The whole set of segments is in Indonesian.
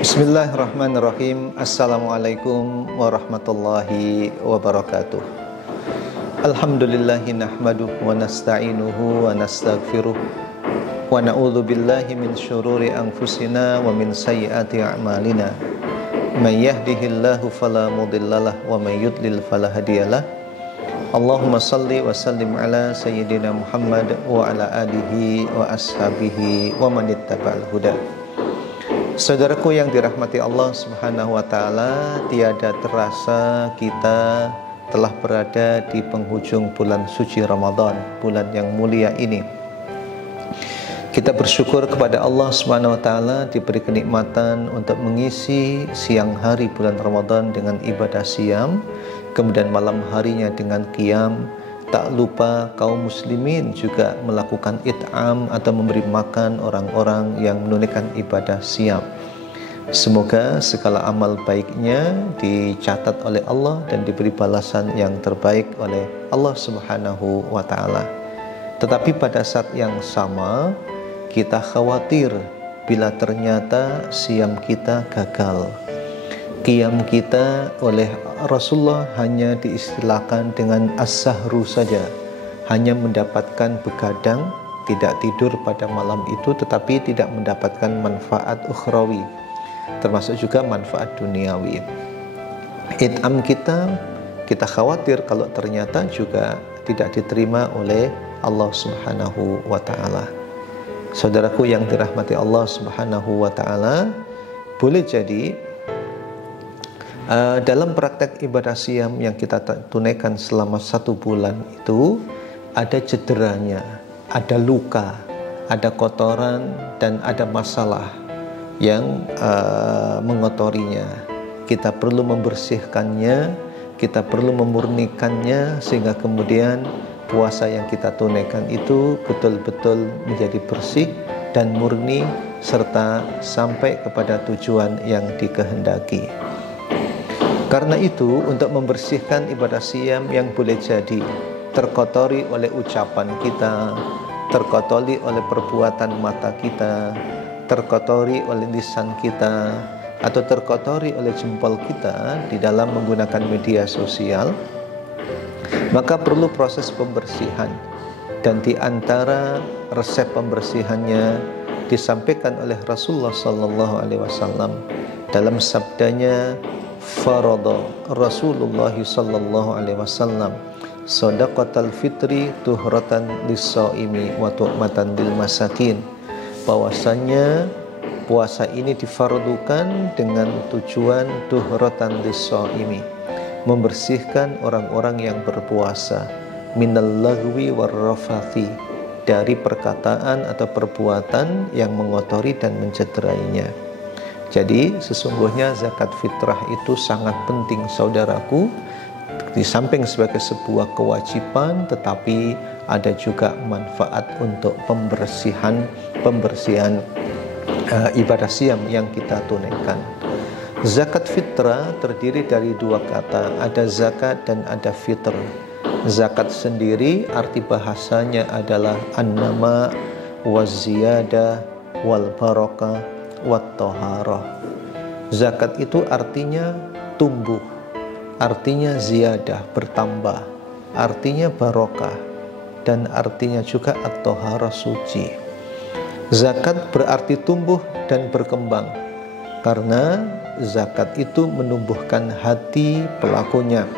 Bismillahirrahmanirrahim. Assalamualaikum warahmatullahi wabarakatuh. Alhamdulillahi nahmaduhu wa nasta'inuhu wa nastaghfiruh wa na'udzu billahi min syururi anfusina wa min sayyiati a'malina. May yahdihillahu fala mudhillalah wa may yudlil fala hadiyalah. Allahumma salli wa sallim ala sayyidina Muhammad wa ala alihi wa ashabihi wa man ittaba'al huda. Saudaraku yang dirahmati Allah Subhanahu wa taala, tiada terasa kita telah berada di penghujung bulan suci Ramadan, bulan yang mulia ini. Kita bersyukur kepada Allah Subhanahu wa taala diberi kenikmatan untuk mengisi siang hari bulan Ramadan dengan ibadah siyam, kemudian malam harinya dengan qiyam. Tak lupa kaum muslimin juga melakukan it'am atau memberi makan orang-orang yang menunaikan ibadah siyam. Semoga segala amal baiknya dicatat oleh Allah dan diberi balasan yang terbaik oleh Allah Subhanahu wa taala. Tetapi pada saat yang sama kita khawatir bila ternyata siyam kita gagal. Qiyam kita oleh Rasulullah hanya diistilahkan dengan as-sahru saja, hanya mendapatkan begadang, tidak tidur pada malam itu, tetapi tidak mendapatkan manfaat ukhrawi, termasuk juga manfaat duniawi. It'am kita khawatir kalau ternyata juga tidak diterima oleh Allah Subhanahu wa taala. Saudaraku yang dirahmati Allah Subhanahu wa taala, boleh jadi dalam praktek ibadah siyam yang kita tunaikan selama 1 bulan itu ada cederanya, ada luka, ada kotoran, dan ada masalah yang mengotorinya. Kita perlu membersihkannya, kita perlu memurnikannya, sehingga kemudian puasa yang kita tunaikan itu betul-betul menjadi bersih dan murni, serta sampai kepada tujuan yang dikehendaki. Karena itu, untuk membersihkan ibadah siyam yang boleh jadi terkotori oleh ucapan kita, terkotori oleh perbuatan mata kita, terkotori oleh lisan kita, atau terkotori oleh jempol kita di dalam menggunakan media sosial, maka perlu proses pembersihan. Dan di antara resep pembersihannya disampaikan oleh Rasulullah SAW dalam sabdanya, farada Rasulullah SAW shadaqatal fitri tuhratan lis-shaimi wa tu'matan lil masakin. Bahwasanya puasa ini difardukan dengan tujuan tuhratan lis-shaimi, membersihkan orang-orang yang berpuasa, minal lagwi war rafathi, dari perkataan atau perbuatan yang mengotori dan mencederainya. Jadi sesungguhnya zakat fitrah itu sangat penting, saudaraku. Di samping sebagai sebuah kewajiban, tetapi ada juga manfaat untuk pembersihan ibadah siyam yang kita tunaikan. Zakat fitrah terdiri dari 2 kata, ada zakat dan ada fitr. Zakat sendiri arti bahasanya adalah an-nama waz-ziyadah wal barakah wat-taharah. Zakat itu artinya tumbuh, artinya ziyadah, bertambah, artinya barokah, dan artinya juga at-taharah, suci. Zakat berarti tumbuh dan berkembang, karena zakat itu menumbuhkan hati pelakunya.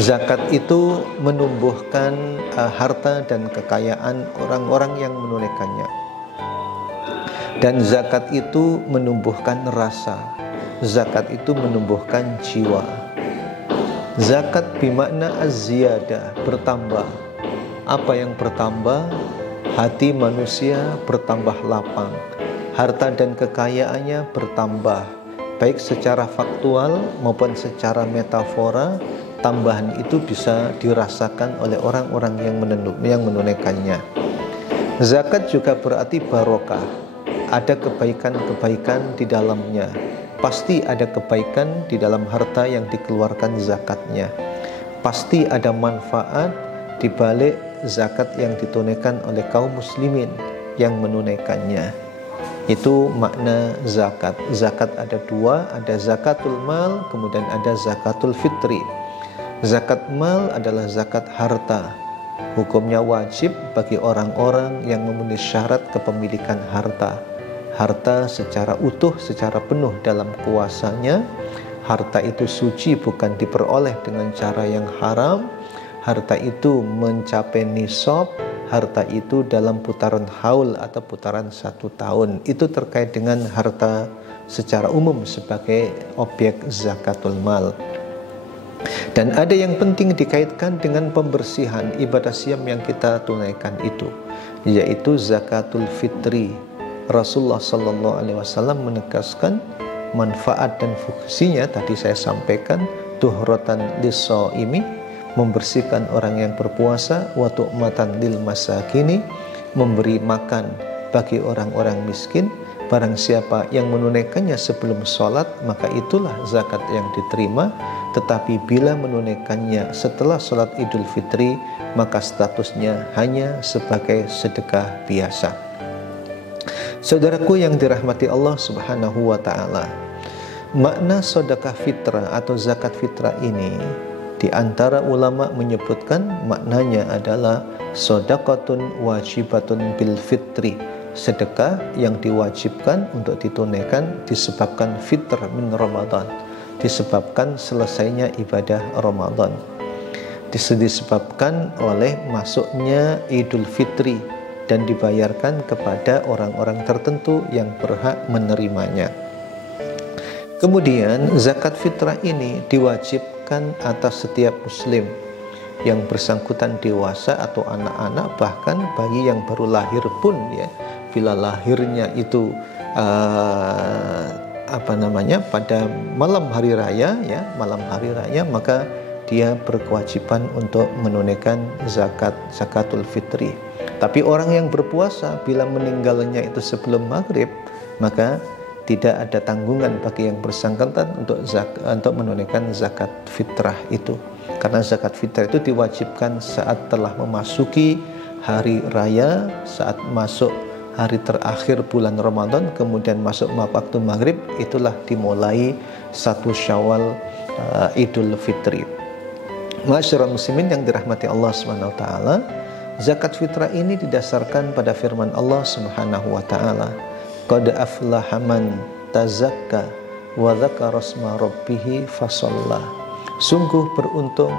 Zakat itu menumbuhkan harta dan kekayaan orang-orang yang menunaikannya. Dan zakat itu menumbuhkan rasa, zakat itu menumbuhkan jiwa. Zakat bermakna az-ziyadah, bertambah. Apa yang bertambah? Hati manusia bertambah lapang, harta dan kekayaannya bertambah, baik secara faktual maupun secara metafora. Tambahan itu bisa dirasakan oleh orang-orang yang menunaikannya. Zakat juga berarti barokah. Ada kebaikan-kebaikan di dalamnya. Pasti ada kebaikan di dalam harta yang dikeluarkan zakatnya. Pasti ada manfaat di balik zakat yang ditunaikan oleh kaum muslimin yang menunaikannya. Itu makna zakat. Zakat ada dua, ada zakatul mal, kemudian ada zakatul fitri. Zakat mal adalah zakat harta. Hukumnya wajib bagi orang-orang yang memenuhi syarat kepemilikan harta. Harta secara utuh, secara penuh dalam kuasanya. Harta itu suci, bukan diperoleh dengan cara yang haram. Harta itu mencapai nisab. Harta itu dalam putaran haul atau putaran 1 tahun. Itu terkait dengan harta secara umum sebagai objek zakatul mal. Dan ada yang penting dikaitkan dengan pembersihan ibadah siam yang kita tunaikan itu, yaitu zakatul fitri. Rasulullah SAW menegaskan manfaat dan fungsinya tadi saya sampaikan, tuhratan lis-shaimi, membersihkan orang yang berpuasa, wa tu'matan lil masakini, memberi makan bagi orang-orang miskin. Barang siapa yang menunaikannya sebelum sholat, maka itulah zakat yang diterima. Tetapi bila menunaikannya setelah sholat Idul Fitri, maka statusnya hanya sebagai sedekah biasa. Saudaraku yang dirahmati Allah Subhanahu wa ta'ala, makna sedekah fitrah atau zakat fitrah ini, di antara ulama menyebutkan maknanya adalah sedekatun wajibatun bil fitri, sedekah yang diwajibkan untuk ditunaikan disebabkan fitr min Ramadan, disebabkan selesainya ibadah Ramadan, disebabkan oleh masuknya Idul Fitri dan dibayarkan kepada orang-orang tertentu yang berhak menerimanya. Kemudian zakat fitrah ini diwajibkan atas setiap muslim yang bersangkutan dewasa atau anak-anak, bahkan bayi yang baru lahir pun ya, bila lahirnya itu pada malam hari raya ya, maka dia berkewajiban untuk menunaikan zakatul fitri. Tapi orang yang berpuasa bila meninggalnya itu sebelum maghrib, maka tidak ada tanggungan bagi yang bersangkutan untuk menunaikan zakat fitrah itu. Karena zakat fitrah itu diwajibkan saat telah memasuki hari raya, saat masuk hari terakhir bulan Ramadan, kemudian masuk waktu maghrib, itulah dimulai 1 Syawal Idul Fitri. Masyarul muslimin yang dirahmati Allah Subhanahu wa taala, zakat fitrah ini didasarkan pada firman Allah Subhanahu wa taala, qad aflaha man tazakka wa dzakara asma rabbih fasalla. Sungguh beruntung,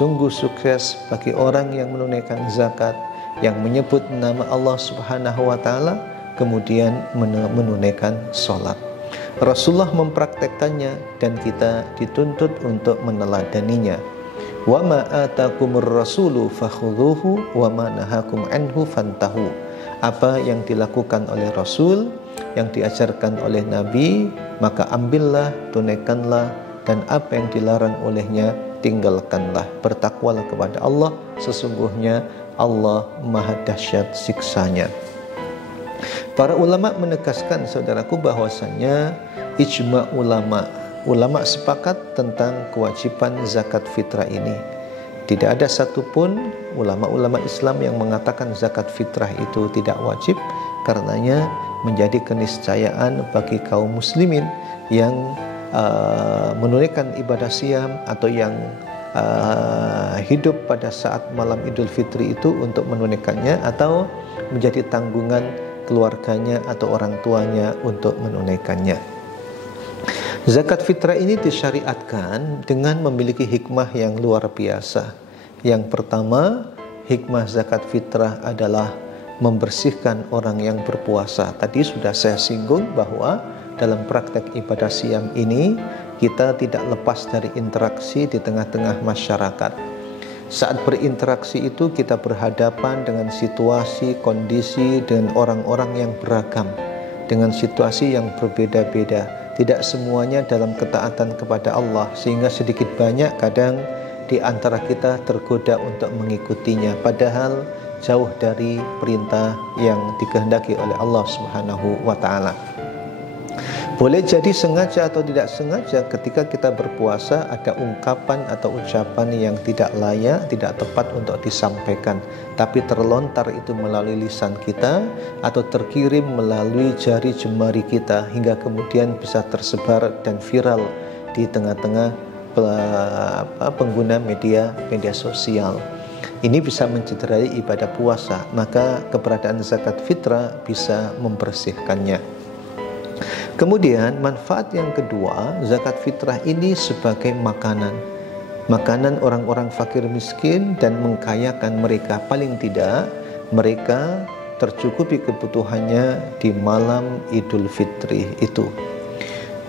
sungguh sukses bagi orang yang menunaikan zakat, yang menyebut nama Allah Subhanahu wa taala kemudian menunaikan salat. Rasulullah mempraktekkannya dan kita dituntut untuk meneladaninya. Wa ma atakumur rasulu fakhudhuhu wa ma nahakum anhu fantahu. Apa yang dilakukan oleh Rasul, yang diajarkan oleh Nabi, maka ambillah, tunaikanlah, dan apa yang dilarang olehnya, tinggalkanlah. Bertakwalah kepada Allah, sesungguhnya Allah maha dahsyat siksanya. Para ulama menegaskan, saudaraku, bahwasanya ijma ulama sepakat tentang kewajiban zakat fitrah ini. Tidak ada satupun ulama-ulama Islam yang mengatakan zakat fitrah itu tidak wajib, karenanya menjadi keniscayaan bagi kaum muslimin yang menunaikan ibadah siam atau yang hidup pada saat malam Idul Fitri itu untuk menunaikannya, atau menjadi tanggungan keluarganya atau orang tuanya untuk menunaikannya. Zakat fitrah ini disyariatkan dengan memiliki hikmah yang luar biasa. Yang pertama, hikmah zakat fitrah adalah membersihkan orang yang berpuasa. Tadi sudah saya singgung bahwa dalam praktek ibadah siam ini kita tidak lepas dari interaksi di tengah-tengah masyarakat. Saat berinteraksi itu kita berhadapan dengan situasi, kondisi, dengan orang-orang yang beragam, dengan situasi yang berbeda-beda. Tidak semuanya dalam ketaatan kepada Allah, sehingga sedikit banyak kadang di antara kita tergoda untuk mengikutinya, padahal jauh dari perintah yang dikehendaki oleh Allah Subhanahu wa taala. Boleh jadi sengaja atau tidak sengaja ketika kita berpuasa ada ungkapan atau ucapan yang tidak layak, tidak tepat untuk disampaikan, tapi terlontar itu melalui lisan kita atau terkirim melalui jari jemari kita hingga kemudian bisa tersebar dan viral di tengah-tengah pengguna media sosial. Ini bisa mencederai ibadah puasa, maka keberadaan zakat fitrah bisa membersihkannya. Kemudian manfaat yang kedua, zakat fitrah ini sebagai makanan orang-orang fakir miskin dan mengkayakan mereka. Paling tidak mereka tercukupi kebutuhannya di malam Idul Fitri itu.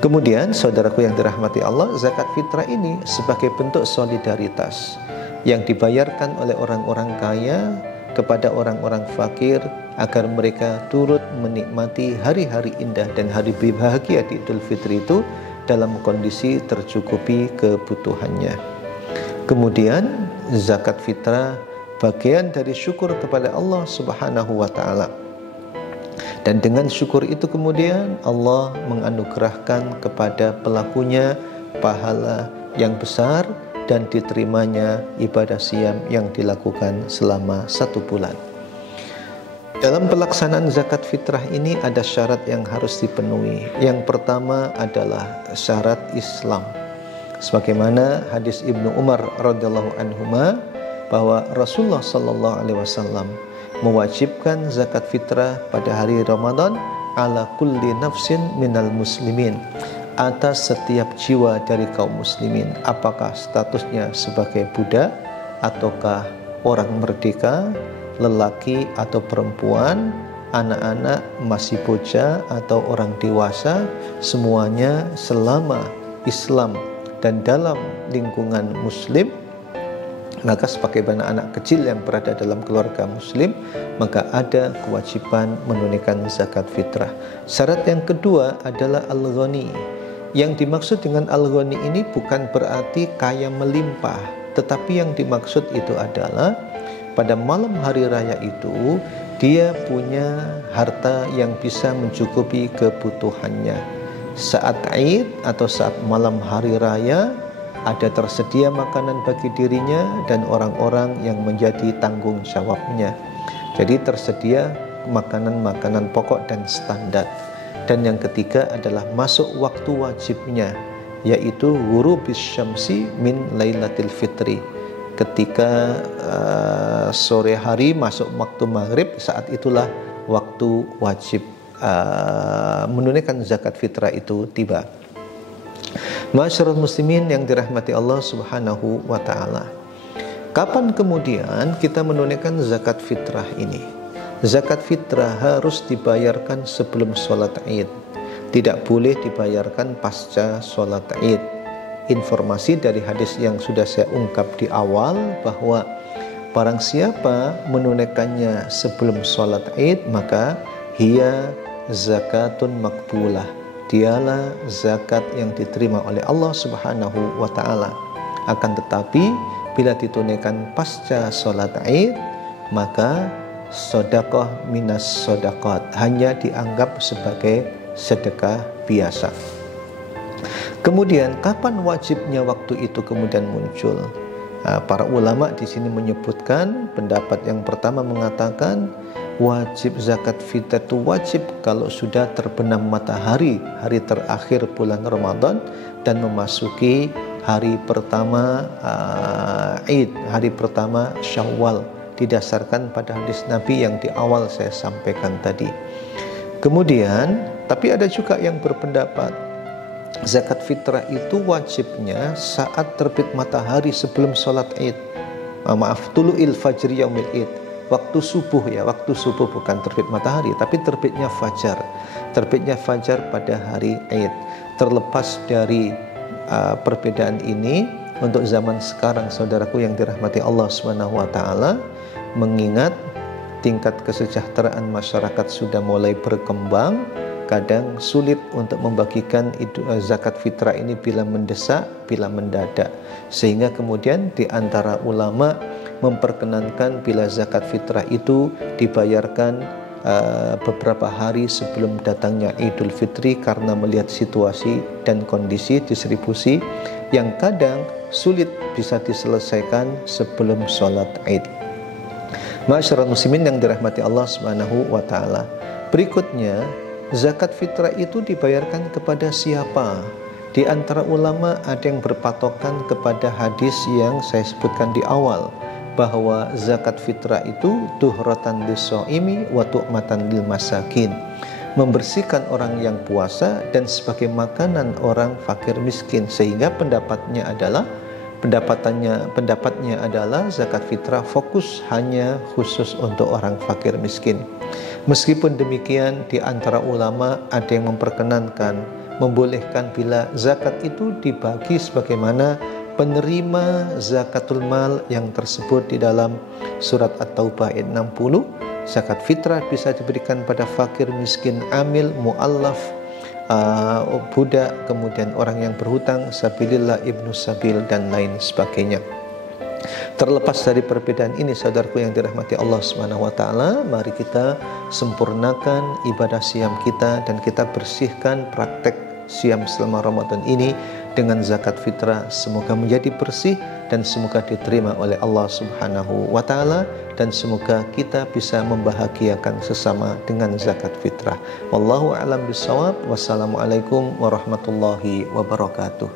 Kemudian saudaraku yang dirahmati Allah, zakat fitrah ini sebagai bentuk solidaritas yang dibayarkan oleh orang-orang kaya kepada orang-orang fakir agar mereka turut menikmati hari-hari indah dan hari bahagia di Idul Fitri itu dalam kondisi tercukupi kebutuhannya. Kemudian zakat fitrah bagian dari syukur kepada Allah Subhanahu wa taala. Dan dengan syukur itu kemudian Allah menganugerahkan kepada pelakunya pahala yang besar dan diterimanya ibadah siam yang dilakukan selama 1 bulan. Dalam pelaksanaan zakat fitrah ini ada syarat yang harus dipenuhi. Yang pertama adalah syarat Islam. Sebagaimana hadis Ibnu Umar radhiyallahu anhuma bahwa Rasulullah sallallahu alaihi wasallam mewajibkan zakat fitrah pada hari Ramadan ala kulli nafsin minal muslimin, atas setiap jiwa dari kaum muslimin, apakah statusnya sebagai budak ataukah orang merdeka, lelaki atau perempuan, anak-anak masih bocah atau orang dewasa, semuanya selama Islam dan dalam lingkungan muslim, maka sebagaimana anak kecil yang berada dalam keluarga muslim, maka ada kewajiban menunaikan zakat fitrah. Syarat yang kedua adalah al-ghani. Yang dimaksud dengan al-ghani ini bukan berarti kaya melimpah, tetapi yang dimaksud itu adalah pada malam hari raya itu dia punya harta yang bisa mencukupi kebutuhannya. Saat Id atau saat malam hari raya ada tersedia makanan bagi dirinya dan orang-orang yang menjadi tanggung jawabnya. Jadi tersedia makanan-makanan pokok dan standar. Dan yang ketiga adalah masuk waktu wajibnya, yaitu ghurubis syamsi min lailatul fitri. Ketika sore hari masuk waktu maghrib, saat itulah waktu wajib menunaikan zakat fitrah itu tiba. Ma'asyiral muslimin yang dirahmati Allah Subhanahu wa taala. Kapan kemudian kita menunaikan zakat fitrah ini? Zakat fitrah harus dibayarkan sebelum sholat Id, tidak boleh dibayarkan pasca sholat Id. Informasi dari hadis yang sudah saya ungkap di awal bahwa barang siapa menunaikannya sebelum sholat Id, maka hiya zakatun makbulah, dialah zakat yang diterima oleh Allah Subhanahu wa taala. Akan tetapi bila ditunaikan pasca sholat Id, maka sedekah minas sedekat, hanya dianggap sebagai sedekah biasa. Kemudian kapan wajibnya waktu itu kemudian muncul? Para ulama di sini menyebutkan pendapat yang pertama mengatakan wajib zakat fitrah itu wajib kalau sudah terbenam matahari hari terakhir bulan Ramadan dan memasuki hari pertama Id, hari pertama Syawal, didasarkan pada hadis Nabi yang di awal saya sampaikan tadi. Kemudian, tapi ada juga yang berpendapat zakat fitrah itu wajibnya saat terbit matahari sebelum sholat Id. Tulu'il fajri yaumil Id, waktu subuh ya, waktu subuh, bukan terbit matahari tapi terbitnya fajar. Terbitnya fajar pada hari Id. Terlepas dari perbedaan ini, untuk zaman sekarang saudaraku yang dirahmati Allah Subhanahu wa taala, mengingat tingkat kesejahteraan masyarakat sudah mulai berkembang, kadang sulit untuk membagikan zakat fitrah ini bila mendesak, bila mendadak. Sehingga kemudian di antara ulama memperkenankan bila zakat fitrah itu dibayarkan beberapa hari sebelum datangnya Idul Fitri karena melihat situasi dan kondisi distribusi yang kadang sulit bisa diselesaikan sebelum sholat Id. Ma'asyiral muslimin yang dirahmati Allah Subhanahu wa taala. Berikutnya, zakat fitrah itu dibayarkan kepada siapa? Di antara ulama ada yang berpatokan kepada hadis yang saya sebutkan di awal, bahwa zakat fitrah itu tuhratan lis-shaimi wa tu'matan lil masakin, membersihkan orang yang puasa dan sebagai makanan orang fakir miskin. Sehingga pendapatnya adalah zakat fitrah fokus hanya khusus untuk orang fakir miskin. Meskipun demikian, di antara ulama ada yang membolehkan bila zakat itu dibagi sebagaimana penerima zakatul mal yang tersebut di dalam surat At-Taubah ayat 60. Zakat fitrah bisa diberikan pada fakir, miskin, amil, mu'allaf, budak, kemudian orang yang berhutang, sabilillah, ibnu sabil, dan lain sebagainya. Terlepas dari perbedaan ini, saudaraku yang dirahmati Allah Subhanahu wa taala, mari kita sempurnakan ibadah siam kita dan kita bersihkan praktek siam selama Ramadan ini dengan zakat fitrah. Semoga menjadi bersih dan semoga diterima oleh Allah Subhanahu wa taala, dan semoga kita bisa membahagiakan sesama dengan zakat fitrah. Wallahu a'lam bishawab. Wassalamualaikum warahmatullahi wabarakatuh.